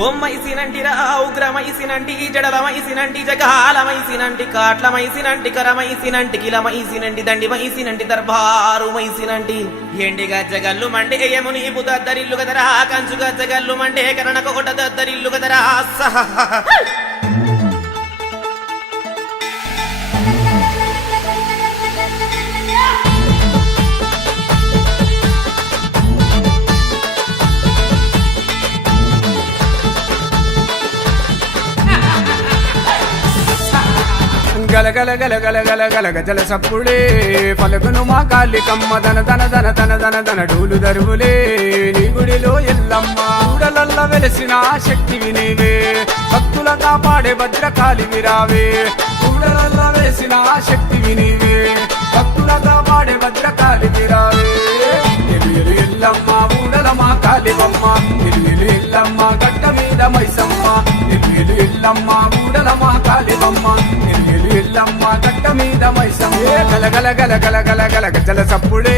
ఓమైసినంటిరా ఉగ్రమైసినంటి జడలమైసినంటి జగాలమైసినంటి కాట్లమైసినంటి కరమైసినంటి కిలమైసినంటి దండిమైసినంటి దర్బారుమైసినంటి ఎండి గజ్జగల్లు Monday యముని బుదద్దరిల్లు గదరా కంచు గజ్జగల్లు Monday కరణకోట దద్దరిల్లు గదరా గలగల గలగల గలగల గజల సప్పుడే పలుకును మా కాళికమ్మ దన దన దన దన దన దన డూలు దరువులే నీ గుడిలో ఎల్లమ్మ ఊడలల్ల వెలసిన శక్తివి నీవే భక్తుల కాపాడే భద్రకాళి విరావే ఊడలల్ల వెలసిన శక్తివి నీవే భక్తుల కాపాడే భద్రకాళి విరావే ఎలుయలు ఎల్లమ్మ ఊడల మా కాళివమ్మ ఎలుయలు ఎల్లమ్మ గట్ట మీద మైసమ్మ ఎలుయలు ఎల్లమ్మ ఊడల మా కాళివమ్మ ఎల్లమ్మ గట్ట మీద మైసమ్మ గలగల గలగల గలగల గజల సప్పుడే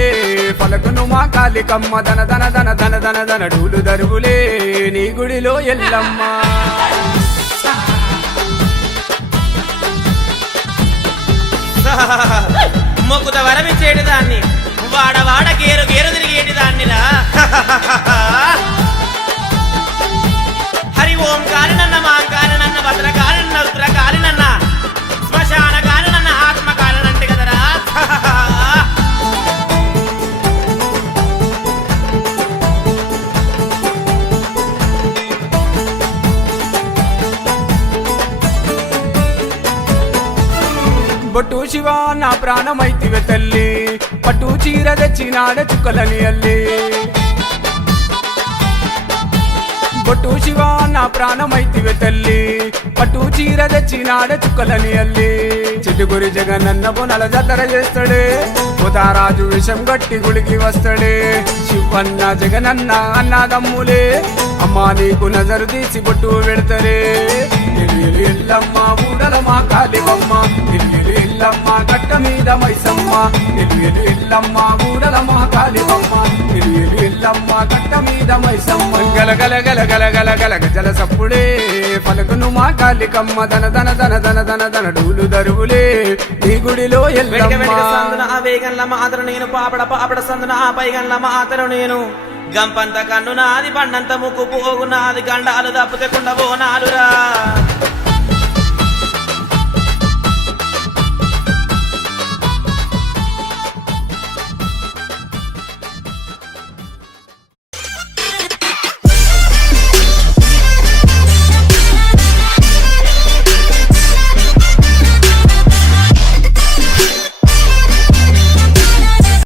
పలుకును మా కాళికమ్మ దన దన దన దన దన దన డూలు దరువులే నీ గుడిలో ఎల్లమ్మ మొక్కుత వరమిచ్చేటి దాన్ని వాడవాడ గేరు గేరు తిరిగేటి దాన్నిరా హరి ఓం కాలినన్న మాం కాలినన్న భద్ర కాలినన్న రుద్ర కాలినన్న శ్మశాన కాలినన్న ఆత్మ కాలినంటే కదరా బొట్టు శివ నా ప్రాణమైతివే తల్లి పట్టు చీర తెచ్చినాడ చుక్కలని అల్లి బొట్టు శివ నా ప్రాణమైతివే తల్లి పట్టు చీర తెచ్చినాడ చుక్కలని అల్లి చిట్టుగురి జగనన్న బొనల జాతర చేస్తాడే ఉదారాజు విషం గట్టి గుడికి వస్తాడే శివన్న జగనన్న అన్నదమ్ములే అమ్మా నీకు నజరు తీసి బొట్టు పెడతారే ఎల్లమ్మ ఊడల మా కాళివమ్మ ఎల్లమ్మ గట్ట మీద మైసమ్మ ఎల్లమ్మ ఊడల మా కాళివమ్మ ఎల్లమ్మ గట్ట మీద మైసమ్మ గలగల గలగల గలగల గజల సప్పుడే పలుకును మా కాళికమ్మ దన దన దన దన దన దన డూలు దరువులే నీ గుడిలో ఎల్లమ్మ వేగంల మాతరు నేను పాపడ పాపడ సందున పైగంల మాతరు నేను గంపంత కన్ను నాది బండంత ముక్కు పోగు నాది గండాలు తప్పితే కుండ బోనాలురా